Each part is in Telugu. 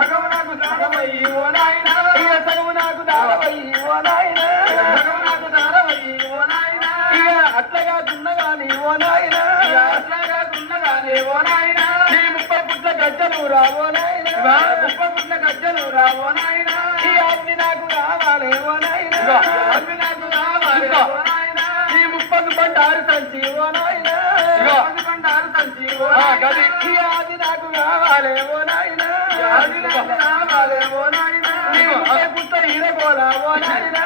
సగము నాకు దారవయ్యి ఓ నాయన ఇక సగము నాకు దారవయ్యి ఓ నాయన సగము నాకు దారవయ్యి ఓ నాయన ఇక అట్లగా దున్నగాని ఓ నాయన అట్లగా దున్నగాని ఓ నాయన నీ 30 పుట్ల గజ్జలు రావో నాయన 30 పుట్ల గజ్జలు రావో నాయన ఈ అగ్ని నాకు రావాలి ఓ నాయన అగ్ని నాకు రావాలి ఓ నాయన ఈ 30 బండారు సంచి ఓ నాయన 30 బండారు సంచి ఓ నాయన ఈ ఆది నాకు రావాలి ఓ నాయన ఆది నాకు రావాలి ఓ నాయన నీ 30 పుట్ల ఈరగోల ఓ నాయన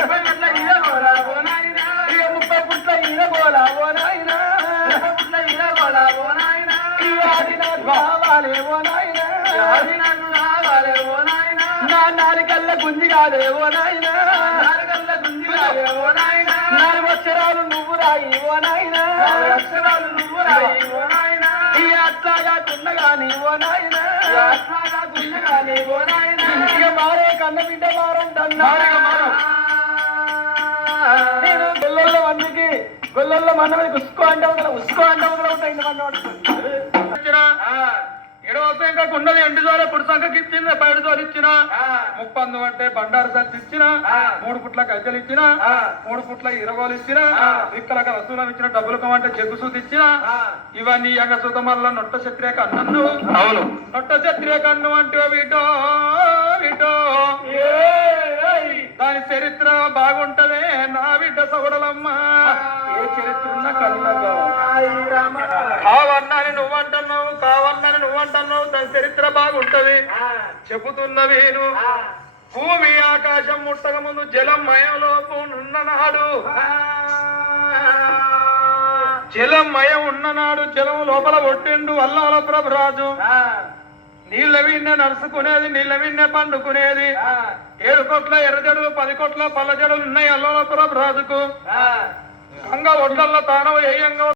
30 పుట్ల ఈరగోల ఓ నాయన ఈ 30 పుట్ల ఈరగోల ఓ నాయన 30 పుట్ల ఈరగోల ఓ నాయన ఈ ఆది నాకు రావాలి ఓ నాయన ఆది నాకు రావాలి ఓ నాయన నా నాలుగల్ల గుంజి కాదే ఓ నాయన నాలుగల్ల గుంజి కాదే ఓ నాయన 4 అక్షరాలు నువ్వు రాయి ఓ నాయన 4 అక్షరాలు నువ్వు రాయి ఓ నాయన ఈ అట్లాగా దున్నగాని ఓ నాయన అట్లాగా దున్నగాని ఓ నాయన ఇక మారే కన్న బిడ్డ మారంటన్నా నేను గొల్లల్లో మందికి గొల్లల్లో మన ఉసుకో అంటావు కదా ఉసుకో అంటావు కదా ఎడవ సంఖకు ఉన్నది 2 జోల పుడు సంఖకి ఇచ్చింది 5 జోలు ఇచ్చిన 30 అంటే బండారు సంచి ఇచ్చిన 3 పుట్ల గజ్జలు ఇచ్చిన 3 పుట్ల ఇరగోలు ఇచ్చిన ఇక్కలక వసూలం ఇచ్చిన డబ్బులు కమంటే జగ్గు సూది ఇచ్చిన ఇవన్నీ ఎంగ సుత మల్ల నొట్ట క్షత్రియ కన్ను అవును నొట్ట క్షత్రియ కన్ను అంటే వీటో వీటో దాని చరిత్ర బాగుంటదే నా బిడ్డ సౌడలమ్మ ఏ చరిత్ర ఉన్న కన్ను కావన్నాని నువ్వంటున్నావు కావన్నాని నువ్వంటున్నావు దాని చరిత్ర బాగుంటది చెబుతున్న వీరు భూమి ఆకాశం ముట్టక ముందు జలం మయంలోపు ఉన్ననాడు జలం మయం ఉన్ననాడు జలం లోపల ఒట్టిండు అల్లవల ప్రభరాజు నీళ్ళ విన్నే నడుచుకునేది నీళ్ళ విన్నే పండుకునేది 7 కోట్ల ఎర్రజడులు 10 కోట్ల పల్ల జడులు ఉన్నాయి అల్లవల ప్రభరాజుకు గంగ ఒడ్లల్లో తానవ ఏయంగా